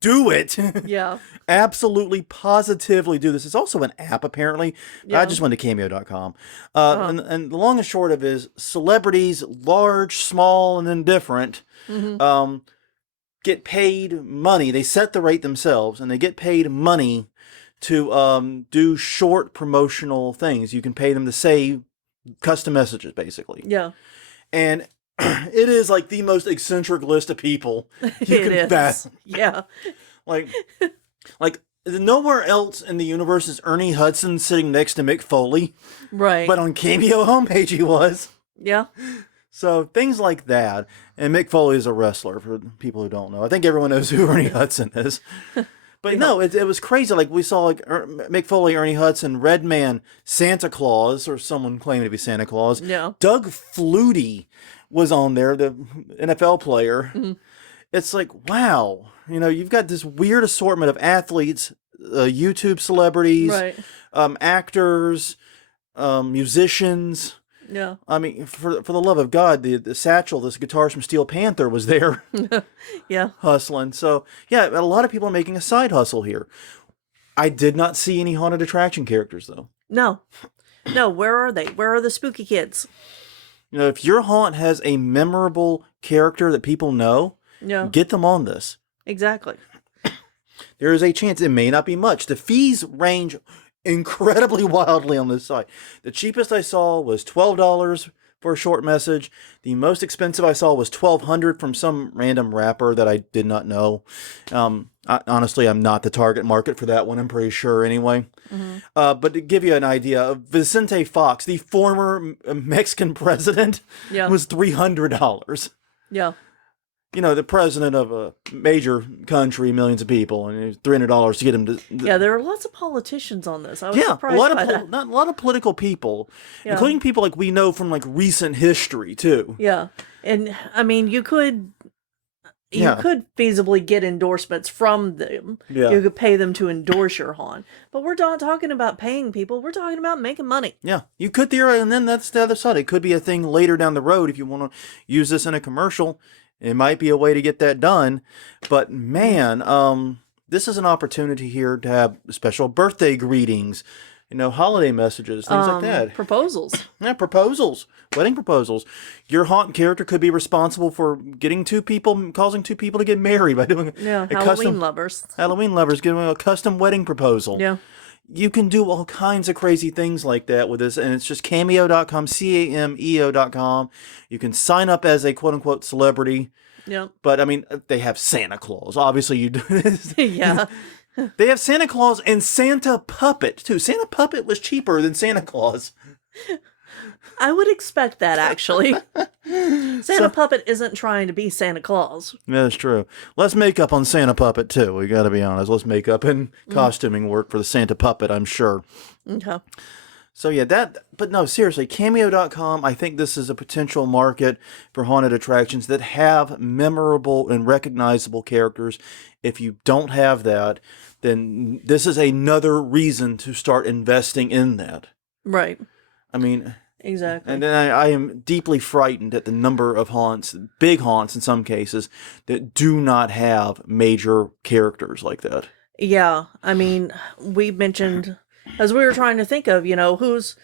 do it. Yeah. Absolutely, positively do this. It's also an app, apparently. Yeah. I just went to Cameo.com. And the long and short of it is celebrities, large, small, and indifferent, get paid money. They set the rate themselves, and they get paid money to do short promotional things. You can pay them to say custom messages, basically. Yeah. And it is like the most eccentric list of people you It can is. fathom. Yeah. Like nowhere else in the universe is Ernie Hudson sitting next to Mick Foley, Right. but on Cameo homepage he was. Yeah. So things like that. And Mick Foley is a wrestler for people who don't know. I think everyone knows who Ernie Hudson is. But no, it was crazy. Like we saw Mick Foley, Ernie Hudson, Redman, Santa Claus, or someone claiming to be Santa Claus. Yeah. Doug Flutie was on there, the NFL player. Mm-hmm. It's like, wow. You've got this weird assortment of athletes, YouTube celebrities, Right. Actors, musicians. Yeah. I mean, for the love of God, the Satchel, this guitarist from Steel Panther, was there Yeah. hustling. So, yeah, a lot of people are making a side hustle here. I did not see any haunted attraction characters, though. No. No, where are they? Where are the spooky kids? If your haunt has a memorable character that people know, Yeah. get them on this. Exactly. There is a chance it may not be much. The fees range incredibly wildly on this site. The cheapest I saw was $12 for a short message. The most expensive I saw was $1,200 from some random rapper that I did not know. Honestly, I'm not the target market for that one. I'm pretty sure anyway. Mm-hmm. But to give you an idea, Vicente Fox, the former Mexican president, was $300. Yeah. The president of a major country, millions of people, and $300 to get him to. Yeah, there are lots of politicians on this. I was surprised by that. a lot of political people, Yeah. including people like we know from like recent history too. Yeah. And I mean, you could Yeah. feasibly get endorsements from them. Yeah. You could pay them to endorse your haunt. But we're not talking about paying people. We're talking about making money. Yeah, you could theorize, and then that's the other side. It could be a thing later down the road if you want to use this in a commercial. It might be a way to get that done. But man, this is an opportunity here to have special birthday greetings, holiday messages, things like that. Proposals. Yeah, proposals, wedding proposals. Your haunt character could be responsible for causing two people to get married by doing Yeah, a Halloween custom lovers. Halloween lovers giving a custom wedding proposal. Yeah. You can do all kinds of crazy things like that with this, and it's just cameo.com, cameo.com. You can sign up as a quote-unquote celebrity, Yep. but, I mean, they have Santa Claus. Obviously, you do this. Yeah. They have Santa Claus and Santa Puppet, too. Santa Puppet was cheaper than Santa Claus. I would expect that, actually. Santa Puppet isn't trying to be Santa Claus. That's true. Less makeup on Santa Puppet, too. We got to be honest. Less makeup and costuming work for the Santa Puppet, I'm sure. Okay. So, yeah, but no, seriously, cameo.com, I think this is a potential market for haunted attractions that have memorable and recognizable characters. If you don't have that, then this is another reason to start investing in that. Right. I mean, exactly. And then I am deeply frightened at the number of haunts, big haunts in some cases, that do not have major characters like that. Yeah. I mean, we mentioned, as we were trying to think of, who's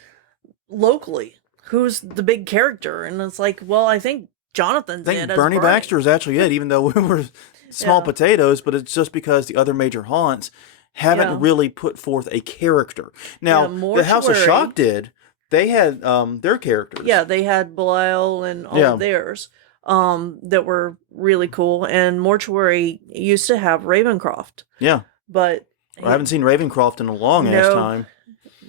locally, who's the big character. And it's like, well, I think Jonathan's I think it as Bernie Baxter is actually it, even though we were small potatoes, but it's just because the other major haunts haven't really put forth a character. Now, the House of Shock did. They had their characters. Yeah, they had Belial and all of theirs that were really cool. And Mortuary used to have Ravencroft. Yeah. But I haven't seen Ravencroft in a long-ass time.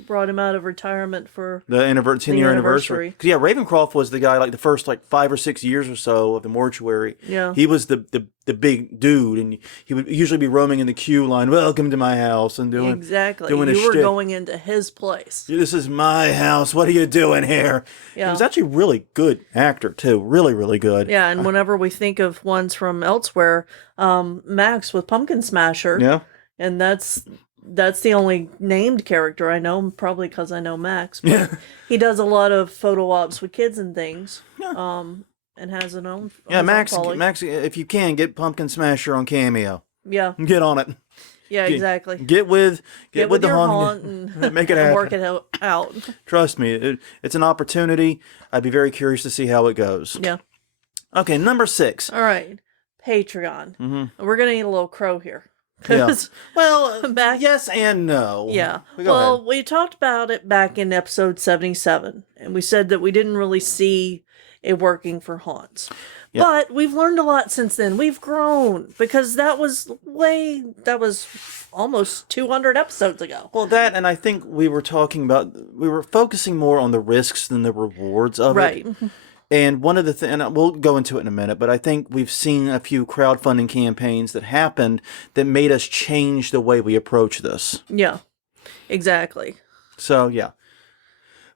Brought him out of retirement for the 10-year anniversary. Because, Ravencroft was the guy, like, the first, 5 or 6 years or so of the Mortuary. Yeah. He was the big dude, and he would usually be roaming in the queue line, welcome to my house, and doing Exactly. doing you were shtick. Going into his place. This is my house. What are you doing here? Yeah. He was actually a really good actor, too. Really, really good. Yeah, and whenever we think of ones from elsewhere, Max with Pumpkin Smasher. Yeah. And that's the only named character I know, probably because I know Max. But he does a lot of photo ops with kids and things. Yeah. And has an own. Yeah, Max, if you can, get Pumpkin Smasher on Cameo. Yeah. Get on it. Yeah, exactly. Get with the your haunt and make it happen. Work it out. Trust me, it's an opportunity. I'd be very curious to see how it goes. Yeah. Okay, number 6. All right, Patreon. Mm-hmm. We're gonna need a little crow here. Yeah. Well, yes and no. Yeah. Go ahead. We talked about it back in episode 77, and we said that we didn't really see it working for haunts. Yep. But we've learned a lot since then. We've grown, because that was almost 200 episodes ago. Well, that, and I think we were focusing more on the risks than the rewards of it. Right. And one of the things, and we'll go into it in a minute, but I think we've seen a few crowdfunding campaigns that happened that made us change the way we approach this. Yeah, exactly. So, yeah.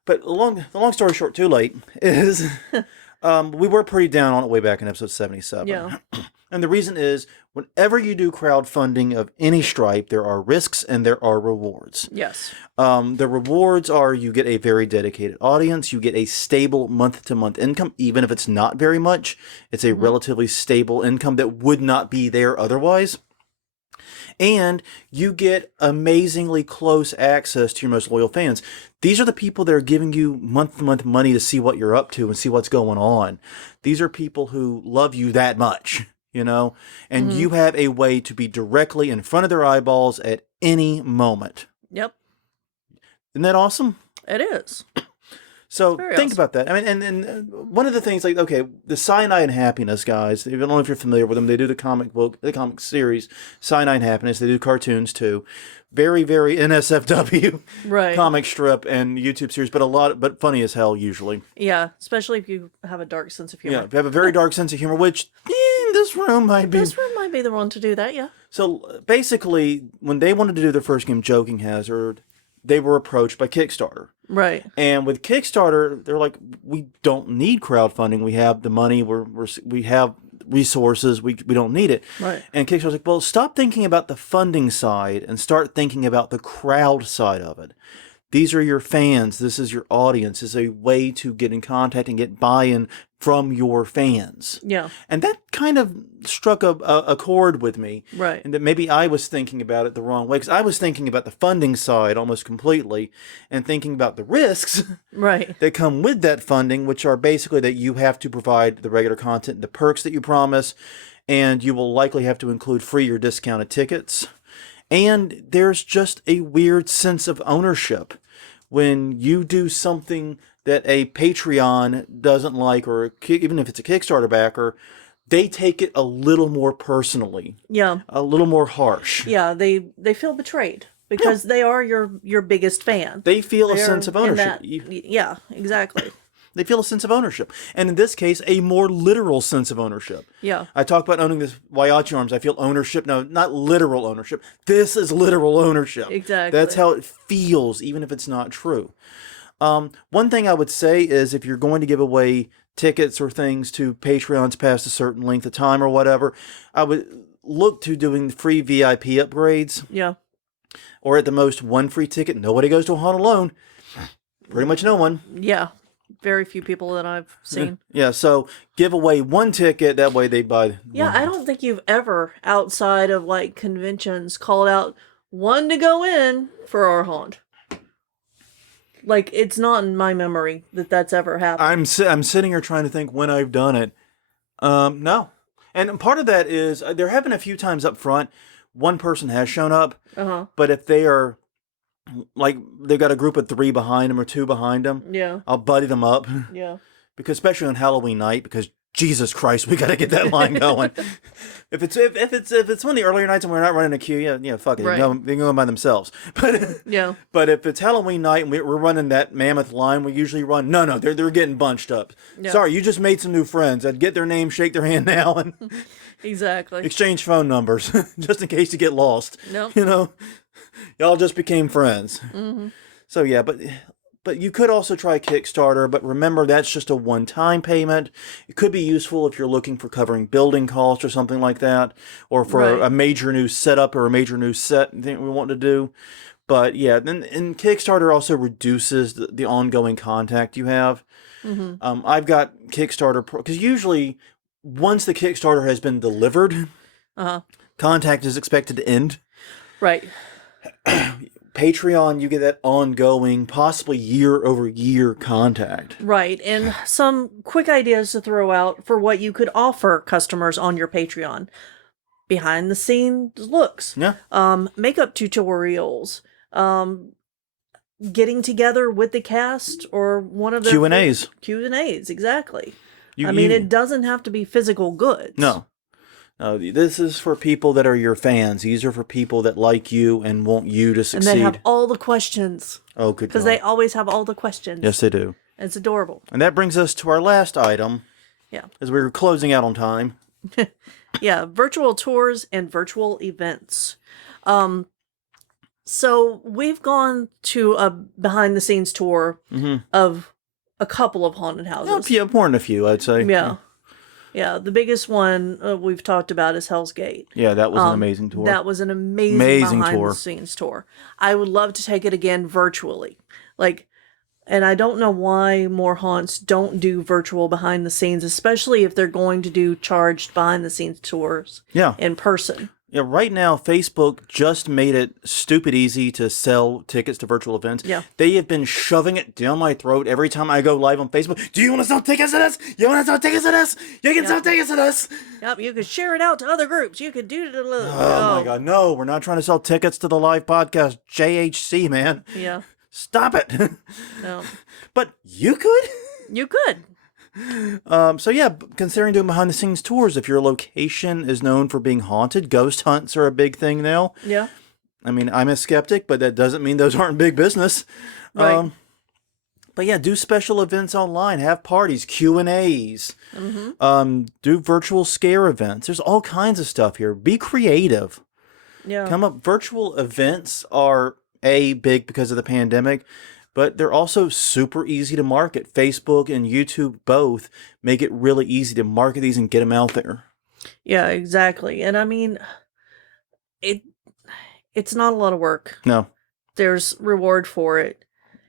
But the long story short, too late, is we were pretty down on it way back in episode 77. Yeah. And the reason is, whenever you do crowdfunding of any stripe, there are risks and there are rewards. Yes. The rewards are you get a very dedicated audience, you get a stable month-to-month income, even if it's not very much. It's a relatively stable income that would not be there otherwise. And you get amazingly close access to your most loyal fans. These are the people that are giving you month-to-month money to see what you're up to and see what's going on. These are people who love you that much. And you have a way to be directly in front of their eyeballs at any moment. Yep. Isn't that awesome? It is. So think about that. I mean, and one of the things, the Cyanide and Happiness guys, I don't know if you're familiar with them. They do the comic series, Cyanide and Happiness. They do cartoons too. Very, very NSFW comic strip and YouTube series, but funny as hell usually. Yeah, especially if you have a dark sense of humor. Yeah, if you have a very dark sense of humor, which this room might be. This room might be the one to do that, yeah. So basically, when they wanted to do their first game, Joking Hazard, they were approached by Kickstarter. Right. And with Kickstarter, they're like, we don't need crowdfunding. We have the money. We have resources. We don't need it. Right. And Kickstarter's like, well, stop thinking about the funding side and start thinking about the crowd side of it. These are your fans. This is your audience. It's a way to get in contact and get buy-in from your fans. Yeah. And that kind of struck a chord with me. Right. And that maybe I was thinking about it the wrong way. Because I was thinking about the funding side almost completely and thinking about the risks that come with that funding, which are basically that you have to provide the regular content, the perks that you promise, and you will likely have to include free or discounted tickets. And there's just a weird sense of ownership when you do something that a Patreon doesn't like, or even if it's a Kickstarter backer, they take it a little more personally. Yeah. A little more harsh. Yeah, they feel betrayed because they are your biggest fan. They feel a sense of ownership. Yeah, exactly. They feel a sense of ownership. And in this case, a more literal sense of ownership. Yeah. I talk about owning this Waiachi arms. I feel ownership. No, not literal ownership. This is literal ownership. Exactly. That's how it feels, even if it's not true. One thing I would say is if you're going to give away tickets or things to Patreons past a certain length of time or whatever, I would look to doing free VIP upgrades. Yeah. Or at the most, one free ticket. Nobody goes to a haunt alone. Pretty much no one. Yeah. Very few people that I've seen. Yeah, so give away one ticket. That way they buy. Yeah, I don't think you've ever, outside of like conventions, called out one to go in for our haunt. Like, it's not in my memory that that's ever happened. I'm sitting here trying to think when I've done it. No. And part of that is there have been a few times up front one person has shown up, but if they are like they've got a group of 3 behind them or 2 behind them, yeah, I'll buddy them up. Yeah. Because especially on Halloween night, because Jesus Christ, we got to get that line going. if it's one of the earlier nights and we're not running a queue, yeah, fuck it, right. they can go by themselves. But yeah, but if it's Halloween night and we're running that mammoth line, we usually run. No, they're getting bunched up. Yeah. Sorry, you just made some new friends. I'd get their name, shake their hand now, and exactly exchange phone numbers just in case you get lost. No, you know, y'all just became friends. Mm-hmm. So yeah, But you could also try Kickstarter, but remember that's just a one-time payment. It could be useful if you're looking for covering building costs or something like that, or for a major new setup or a major new set thing we want to do. But yeah, then and Kickstarter also reduces the ongoing contact you have. Mm-hmm. I've got Kickstarter because usually once the Kickstarter has been delivered, contact is expected to end. Right. Patreon, you get that ongoing, possibly year-over-year contact. Right, and some quick ideas to throw out for what you could offer customers on your Patreon. Behind-the-scenes looks. Yeah. Makeup tutorials. Getting together with the cast or one of the Q&As. Q&As, exactly. It doesn't have to be physical goods. No. This is for people that are your fans. These are for people that like you and want you to succeed. And they have all the questions. Oh, good God. Because they always have all the questions. Yes, they do. It's adorable. And that brings us to our last item. Yeah. As we're closing out on time. Yeah, virtual tours and virtual events. So we've gone to a behind-the-scenes tour of a couple of haunted houses. Yeah, more than a few, I'd say. Yeah. Yeah, the biggest one we've talked about is Hell's Gate. Yeah, that was an amazing tour. That was an amazing behind-the-scenes tour. I would love to take it again virtually. And I don't know why more haunts don't do virtual behind-the-scenes, especially if they're going to do charged behind-the-scenes tours in person. Yeah, right now, Facebook just made it stupid easy to sell tickets to virtual events. Yeah. They have been shoving it down my throat every time I go live on Facebook. Do you want to sell tickets to this? You want to sell tickets to this? You can sell tickets to this. Yep, you could share it out to other groups. You could do it. Oh my God, no, we're not trying to sell tickets to the live podcast. JHC, man. Yeah. Stop it. No. But you could? You could. So yeah, considering doing behind the scenes tours, if your location is known for being haunted, ghost hunts are a big thing now. Yeah. I mean, I'm a skeptic, but that doesn't mean those aren't big business. Right. But yeah, do special events online, have parties, Q&As, do virtual scare events. There's all kinds of stuff here. Be creative. Yeah. Come up. Virtual events are big because of the pandemic, but they're also super easy to market. Facebook and YouTube both make it really easy to market these and get them out there. Yeah, exactly. And I mean, it's not a lot of work. No. There's reward for it.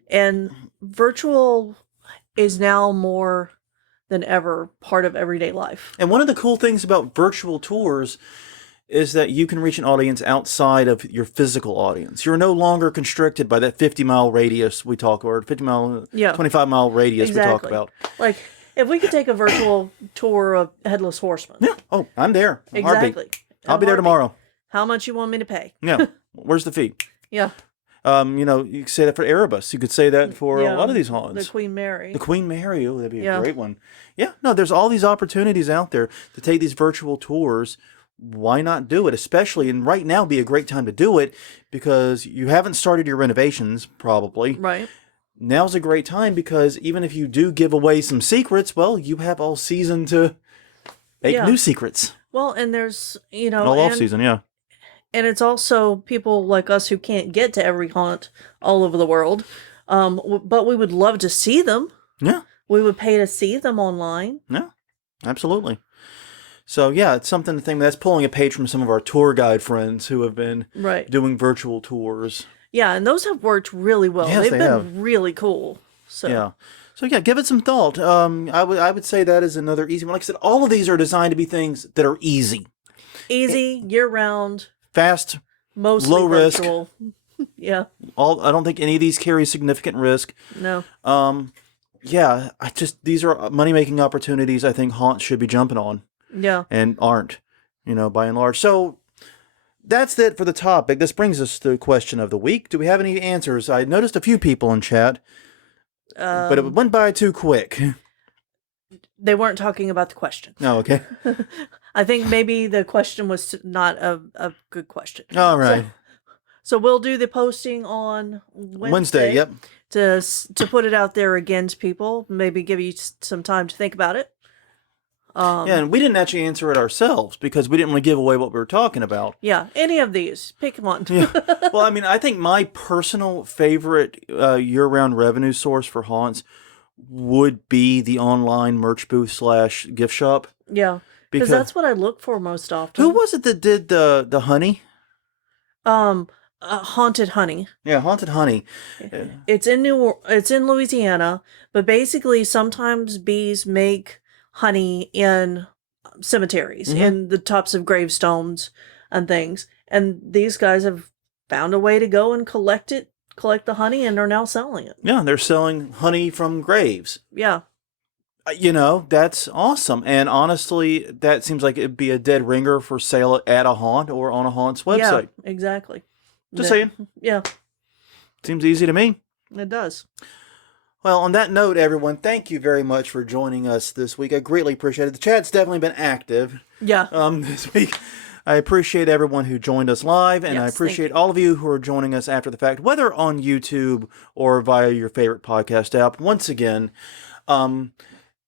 And virtual is now more than ever part of everyday life. And one of the cool things about virtual tours is that you can reach an audience outside of your physical audience. You're no longer constricted by that 50-mile radius we talk, or 25-mile radius we talk about. Like, if we could take a virtual tour of Headless Horseman. Yeah. Oh, I'm there. Exactly. I'll be there tomorrow. How much you want me to pay? Yeah. Where's the fee? Yeah. You could say that for Erebus. You could say that for a lot of these haunts. The Queen Mary. The Queen Mary, oh, that'd be Yeah. a great one. Yeah, no, there's all these opportunities out there to take these virtual tours. Why not do it? Especially, and right now would be a great time to do it because you haven't started your renovations, probably. Right. Now's a great time because even if you do give away some secrets, well, you have all season to make Yeah. new secrets. Well, and there's, All off season, yeah. and it's also people like us who can't get to every haunt all over the world, but we would love to see them. Yeah. We would pay to see them online. Yeah, absolutely. So, yeah, it's something to think that's pulling a page from some of our tour guide friends who have been Right. doing virtual tours. Yeah, and those have worked really well. Yes, They've they been have. really cool. So Yeah. So, yeah, give it some thought. I would say that is another easy one. Like I said, all of these are designed to be things that are easy. easy, year round, Fast, mostly low risk. virtual. Yeah. I don't think any of these carry significant risk. No. Yeah, these are money-making opportunities I think haunts should be jumping on Yeah. and aren't, by and large. So that's it for the topic. This brings us to the question of the week. Do we have any answers? I noticed a few people in chat, but it went by too quick. They weren't talking about the question. Oh, okay. I think maybe the question was not a good question. All right. So we'll do the posting on Wednesday, yep. To put it out there again to people, maybe give you some time to think about it. Yeah, and we didn't actually answer it ourselves because we didn't want to give away what we were talking about. Yeah, any of these. Pick one. Yeah. Well, I mean, I think my personal favorite year-round revenue source for haunts would be the online merch booth / gift shop. Yeah, because that's what I look for most often. Who was it that did the honey? Haunted Honey. Yeah, Haunted Honey. It's in Louisiana, but basically sometimes bees make honey in cemeteries, in the tops of gravestones and things. And these guys have found a way to go and collect the honey, and are now selling it. Yeah, they're selling honey from graves. Yeah. That's awesome. And honestly, that seems like it'd be a dead ringer for sale at a haunt or on a haunt's website. Yeah, exactly. Just saying. Yeah. Seems easy to me. It does. Well, on that note, everyone, thank you very much for joining us this week. I greatly appreciate it. The chat's definitely been active. Yeah. This week. I appreciate everyone who joined us live, and I Yes, appreciate all of you who are joining us after the fact, whether on YouTube or via your favorite podcast app. Once again,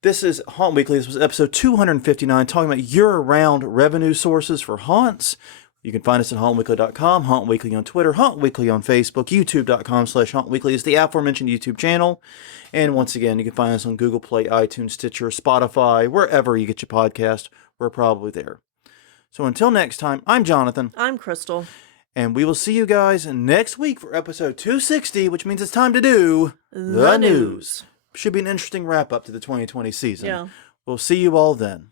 this is Haunt Weekly. This was episode 259, talking about year-round revenue sources for haunts. You can find us at hauntweekly.com, Haunt Weekly on Twitter, Haunt Weekly on Facebook, youtube.com/Haunt Weekly is the aforementioned YouTube channel. And once again, you can find us on Google Play, iTunes, Stitcher, Spotify, wherever you get your podcast. We're probably there. So until next time, I'm Jonathan. I'm Crystal. And we will see you guys next week for episode 260, which means it's time to do The news. Should be an interesting wrap-up to the 2020 season. Yeah. We'll see you all then.